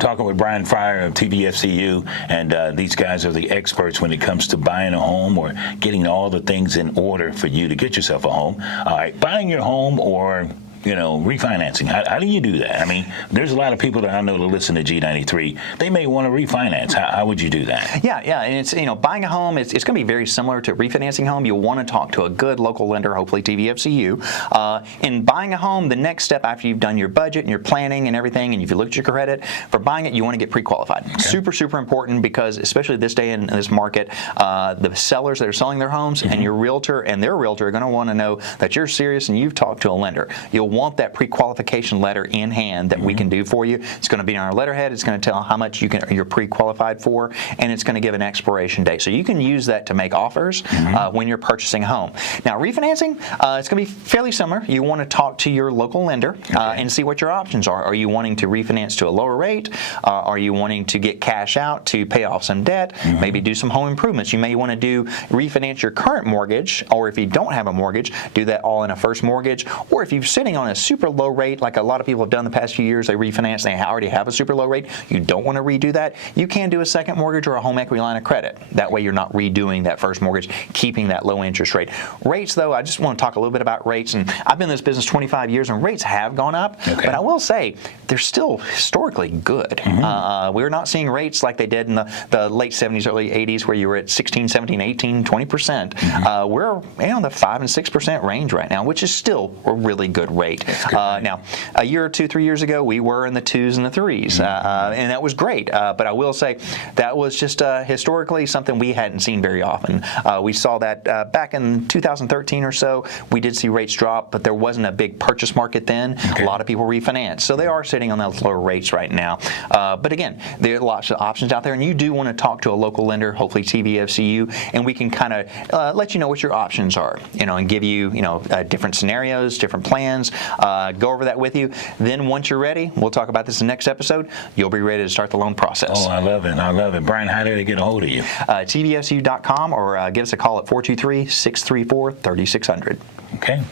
talking with Bryan Fryar of TVFCU, and these guys are the experts when it comes to buying a home or getting all the things in order for you to get yourself a home. All right, buying your home or refinancing. How do you do that? I mean, there's a lot of people that I know that listen to G93. They may want to refinance. How would you do that? Yeah, and it's buying a home. It's going to be very similar to refinancing a home. You'll want to talk to a good local lender, hopefully TVFCU. In buying a home, the next step after you've done your budget and your planning and everything, and if you look at your credit for buying it, you want to get pre-qualified. Okay. Super important, because especially this day in this market, the sellers that are selling their homes and your realtor and their realtor are going to want to know that you're serious and you've talked to a lender. You'll want that pre-qualification letter in hand that we can do for you. It's going to be on our letterhead. It's going to tell how much you're pre-qualified for, and it's going to give an expiration date. So you can use that to make offers when you're purchasing a home. Now, refinancing, it's going to be fairly similar. You want to talk to your local lender and see what your options are. Are you wanting to refinance to a lower rate? Are you wanting to get cash out to pay off some debt? Maybe do some home improvements. You may want to refinance your current mortgage, or if you don't have a mortgage, do that all in a first mortgage. Or if you're sitting on a super low rate, like a lot of people have done the past few years, they refinance, they already have a super low rate, you don't want to redo that, you can do a second mortgage or a home equity line of credit. That way you're not redoing that first mortgage, keeping that low interest rate. Rates, though, I just want to talk a little bit about rates, and I've been in this business 25 years and rates have gone up, but I will say they're still historically good. We're not seeing rates like they did in the late 70s, early 80s, where you were at 16, 17, 18, 20%. We're in the 5 and 6% range right now, which is still a really good rate. Now, a year or 2, 3 years ago, we were in the 2s and the 3s, and that was great. But I will say that was just historically something we hadn't seen very often. We saw that back in 2013 or so. We did see rates drop, but there wasn't a big purchase market then. A lot of people refinanced, so they are sitting on those lower rates right now. But again, there are lots of options out there, and you do want to talk to a local lender, hopefully TVFCU, and we can kind of let you know what your options are, and give you, different scenarios, different plans. Go over that with you. Then once you're ready, we'll talk about this in the next episode, you'll be ready to start the loan process. Oh, I love it. Bryan, how do they get a hold of you? TVFCU.com, or give us a call at 423-634-3600. Okay.